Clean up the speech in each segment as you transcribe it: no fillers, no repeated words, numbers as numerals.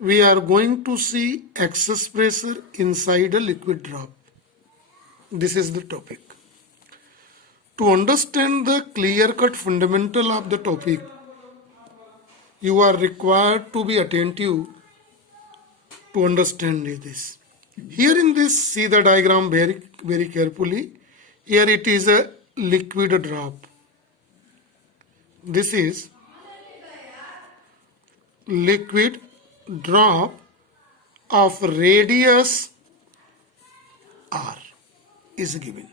We are going to see excess pressure inside a liquid drop. This is the topic. To understand the clear-cut fundamental of the topic, you are required to be attentive to understand this. Here in this, see the diagram very carefully. Here it is a liquid drop. This is liquid drop of radius r is given.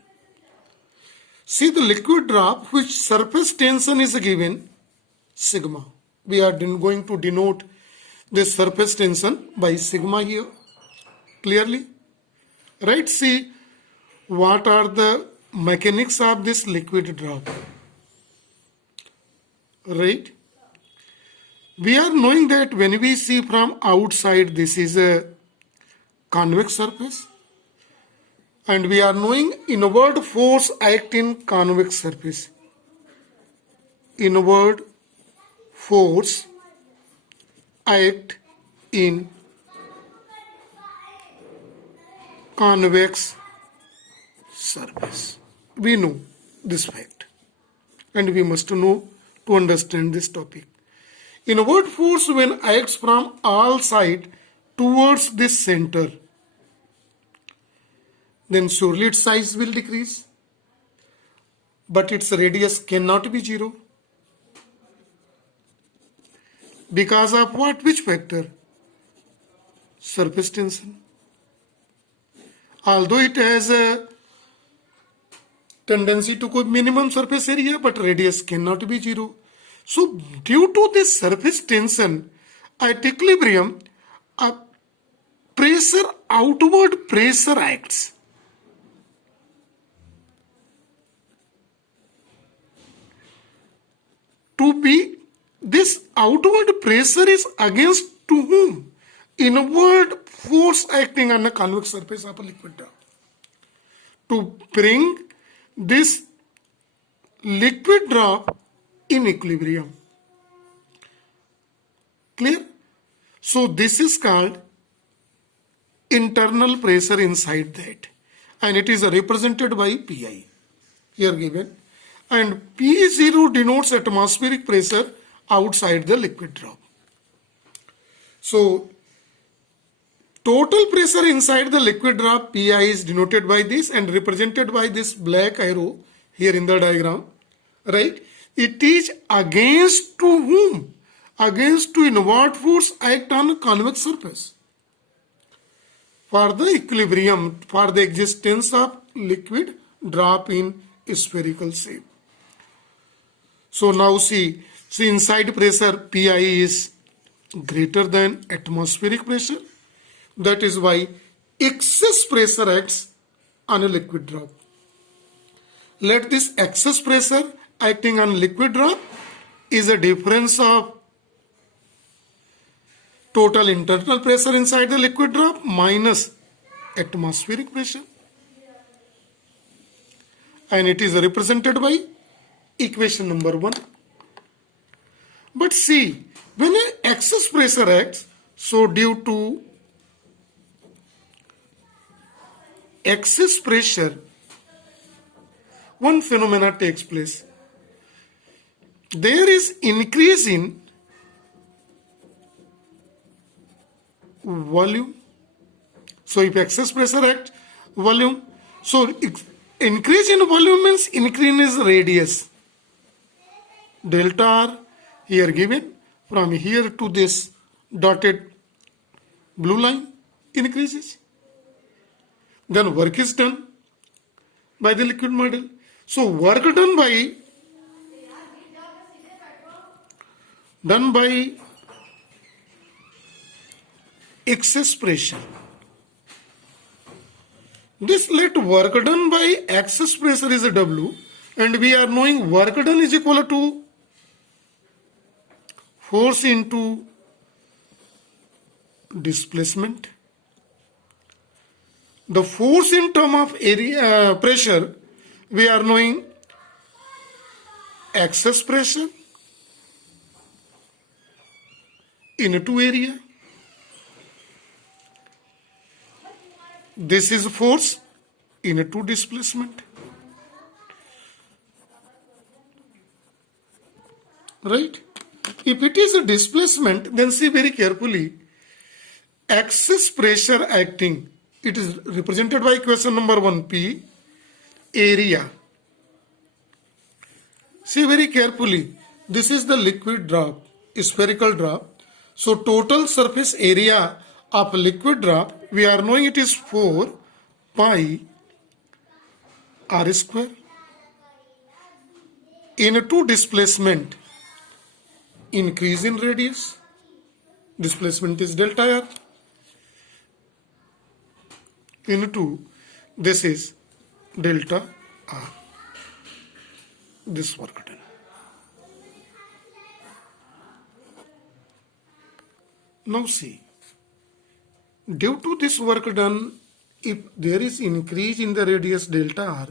See the liquid drop which surface tension is given sigma. We are going to denote this surface tension by sigma here clearly. Right? See what are the mechanics of this liquid drop. Right? We are knowing that when we see from outside, this is a convex surface, and we are knowing inward force act in convex surface. Inward force act in convex surface. We know this fact, and we must know to understand this topic. Inward force when acts from all sides towards this center, then surely its size will decrease, but its radius cannot be 0. Because of what? Which factor? Surface tension. Although it has a tendency to go minimum surface area, but radius cannot be 0. So, due to this surface tension, at equilibrium, a pressure, outward pressure acts. To be, this outward pressure is against to whom? Inward force acting on the convex surface of a liquid drop. To bring this liquid drop in equilibrium. Clear? So this is called internal pressure inside that, and it is represented by Pi here given, and P0 denotes atmospheric pressure outside the liquid drop. So total pressure inside the liquid drop Pi is denoted by this and represented by this black arrow here in the diagram, right? It is against to whom? Against to inward force act on a convex surface. For the equilibrium, for the existence of liquid drop in spherical shape. So now see inside pressure Pi is greater than atmospheric pressure. That is why excess pressure acts on a liquid drop. Let this excess pressure acting on liquid drop is a difference of total internal pressure inside the liquid drop minus atmospheric pressure, and it is represented by equation number 1. But see, when an excess pressure acts, so due to excess pressure, one phenomena takes place. There is increase in volume. So if excess pressure acts, volume. So increase in volume means increase in radius. Delta R here given from here to this dotted blue line increases. Then work is done by the liquid model. So work done by excess pressure. This let work done by excess pressure is a W, and we are knowing work done is equal to force into displacement. The force in term of area pressure, we are knowing excess pressure into area this is force into displacement, right? If it is a displacement, then see very carefully, excess pressure acting, it is represented by equation number 1, P, area. See very carefully, this is the liquid drop, spherical drop. So total surface area of liquid drop, we are knowing it is 4 pi r square into displacement, increase in radius, displacement is delta r, into this is delta r, this work done. Now see, due to this work done, if there is increase in the radius delta r,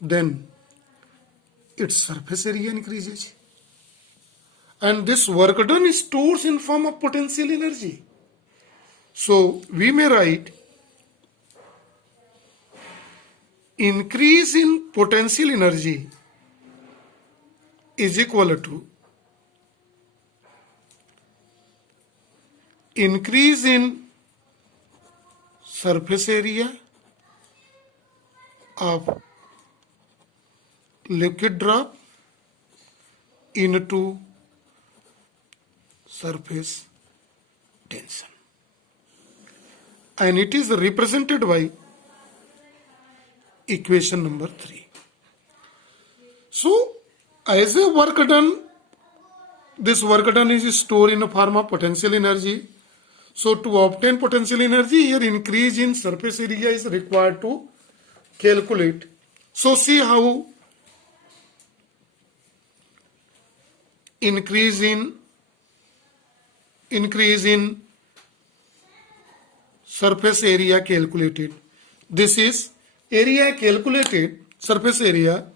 then its surface area increases. And this work done is stored in form of potential energy. So we may write increase in potential energy is equal to increase in surface area of liquid drop into surface tension, and it is represented by equation number 3. So as a work done, this work done is stored in a form of potential energy. So to obtain potential energy, here increase in surface area is required to calculate. So see how increase in surface area calculated. This is area calculated, surface area.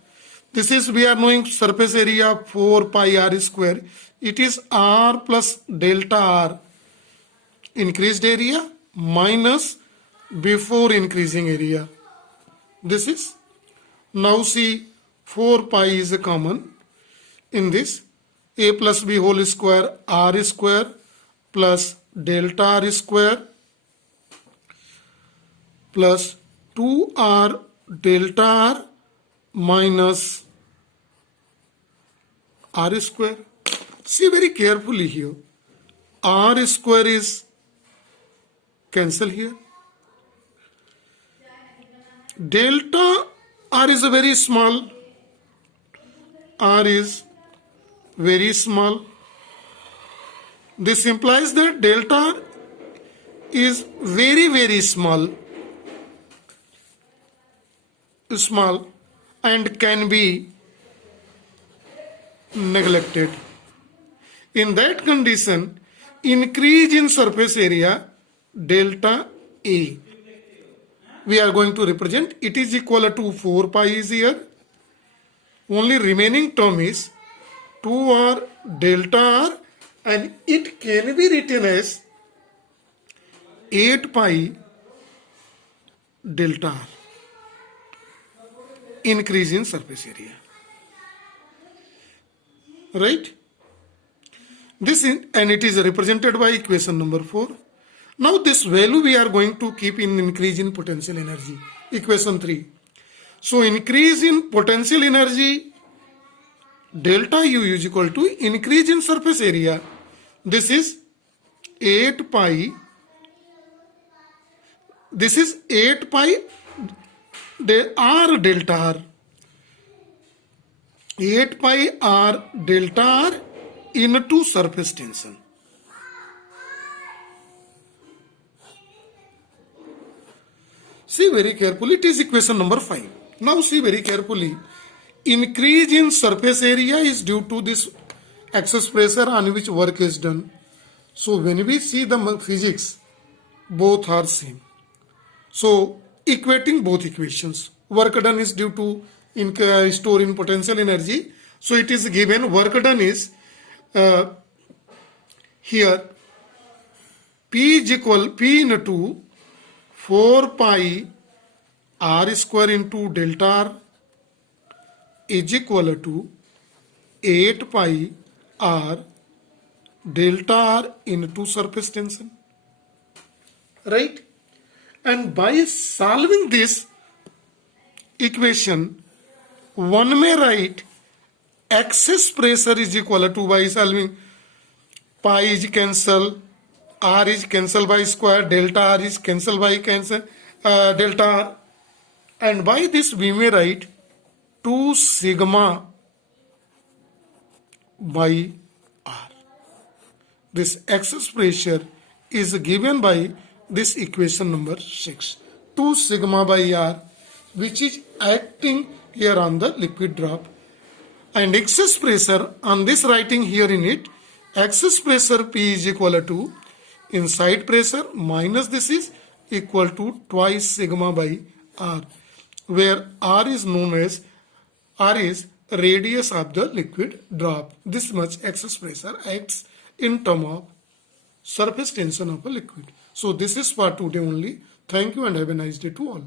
This is, we are knowing surface area 4 pi r square. It is r plus delta r, increased area minus before increasing area. This is, now see 4 pi is a common in this, a plus b whole square r square plus delta r square plus 2r delta r minus r square. See very carefully here, r square is cancel here. Delta r is a very small, r is very small. This implies that delta r is very small and can be neglected. In that condition, increase in surface area delta A, we are going to represent, it is equal to 4 pi is here. Only remaining term is 2r delta r, and it can be written as 8 pi delta r, increase in surface area, right? This is, and it is represented by equation number 4. Now this value we are going to keep in increase in potential energy, equation 3. So increase in potential energy delta U is equal to increase in surface area. This is 8 pi. This is 8 pi r delta r. 8 pi r delta r into surface tension. See very carefully, it is equation number 5. Now see very carefully, increase in surface area is due to this excess pressure on which work is done. So when we see the physics, both are same. So equating both equations, work done is due to store in potential energy. So it is given work done is here P is equal P into 4 pi r square into delta r is equal to 8 pi r delta r into surface tension, right? And by solving this equation, one may write excess pressure is equal to, by solving, pi is cancel, r is cancel by square, delta r is cancel by delta r, and by this we may write 2 sigma by r. This excess pressure is given by this equation number 6, 2 sigma by r, which is acting here on the liquid drop, and excess pressure on this writing here in it, excess pressure P is equal to inside pressure minus this is equal to twice sigma by r, where r is known as, r is radius of the liquid drop. This much excess pressure acts in term of surface tension of a liquid. So this is for today only. Thank you and have a nice day to all.